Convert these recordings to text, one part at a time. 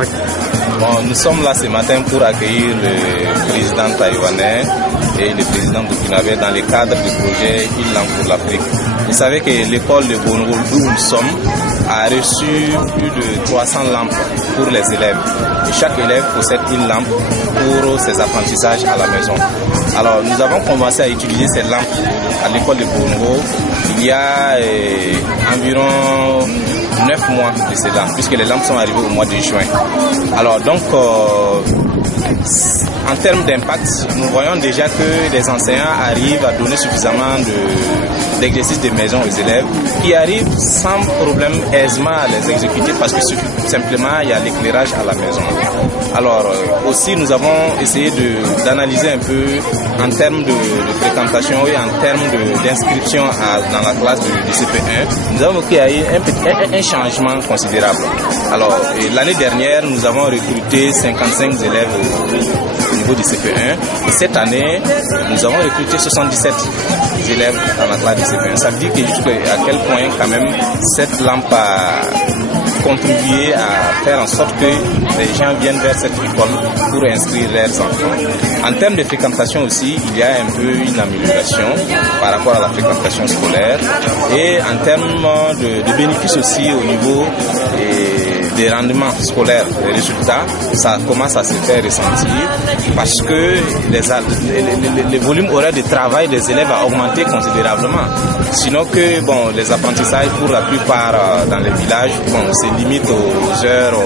Bon, nous sommes là ce matin pour accueillir le président taïwanais et le président burkinabé dans le cadre du projet Une lampe pour l'Afrique. Vous savez que l'école de Bongo, où nous sommes, a reçu plus de 300 lampes pour les élèves. Et chaque élève possède une lampe pour ses apprentissages à la maison. Alors nous avons commencé à utiliser ces lampes à l'école de Bongo il y a environ 9 mois de cela, puisque les lampes sont arrivées au mois de juin. Alors donc, en termes d'impact, nous voyons déjà que les enseignants arrivent à donner suffisamment d'exercices de maison aux élèves qui arrivent sans problème aisément à les exécuter parce que simplement il y a l'éclairage à la maison. Alors aussi nous avons essayé d'analyser un peu en termes de fréquentation et en termes d'inscription dans la classe du CP1. Nous avons vu qu'il y a eu un changement considérable. Alors l'année dernière nous avons recruté 55 élèves au niveau du CP1 et cette année nous avons recruté 77 élèves dans la classe du CP1. Ça veut dire que jusqu'à quel point quand même cette lampe a contribué à faire en sorte que les gens viennent vers cette école pour inscrire leurs enfants. En termes de fréquentation aussi, il y a un peu une amélioration par rapport à la fréquentation scolaire et en termes de bénéfices aussi au niveau des rendements scolaires, les résultats, ça commence à se faire ressentir parce que les volumes horaires de travail des élèves a augmenté considérablement. Sinon que les apprentissages pour la plupart dans les villages se limitent aux heures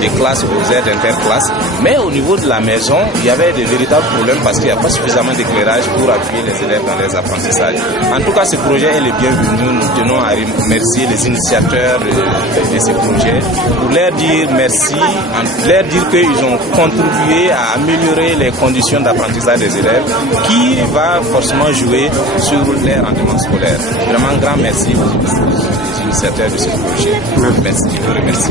de classe, aux heures d'interclasse. Mais au niveau de la maison, il y avait de véritables problèmes parce qu'il n'y a pas suffisamment d'éclairage pour appuyer les élèves dans les apprentissages. En tout cas, ce projet est le bienvenu. Nous tenons à remercier les initiateurs de ce projet pour leur dire merci, leur dire qu'ils ont contribué à améliorer les conditions d'apprentissage des élèves qui va forcément jouer sur les rendements scolaires. Vraiment un grand merci aux initiateurs de ce projet. Merci, je vous remercie.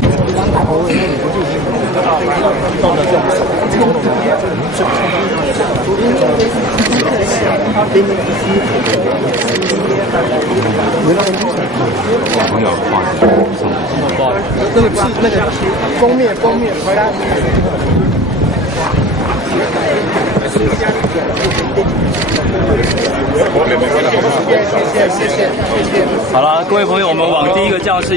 好了，各位朋友，我们往第一个教室。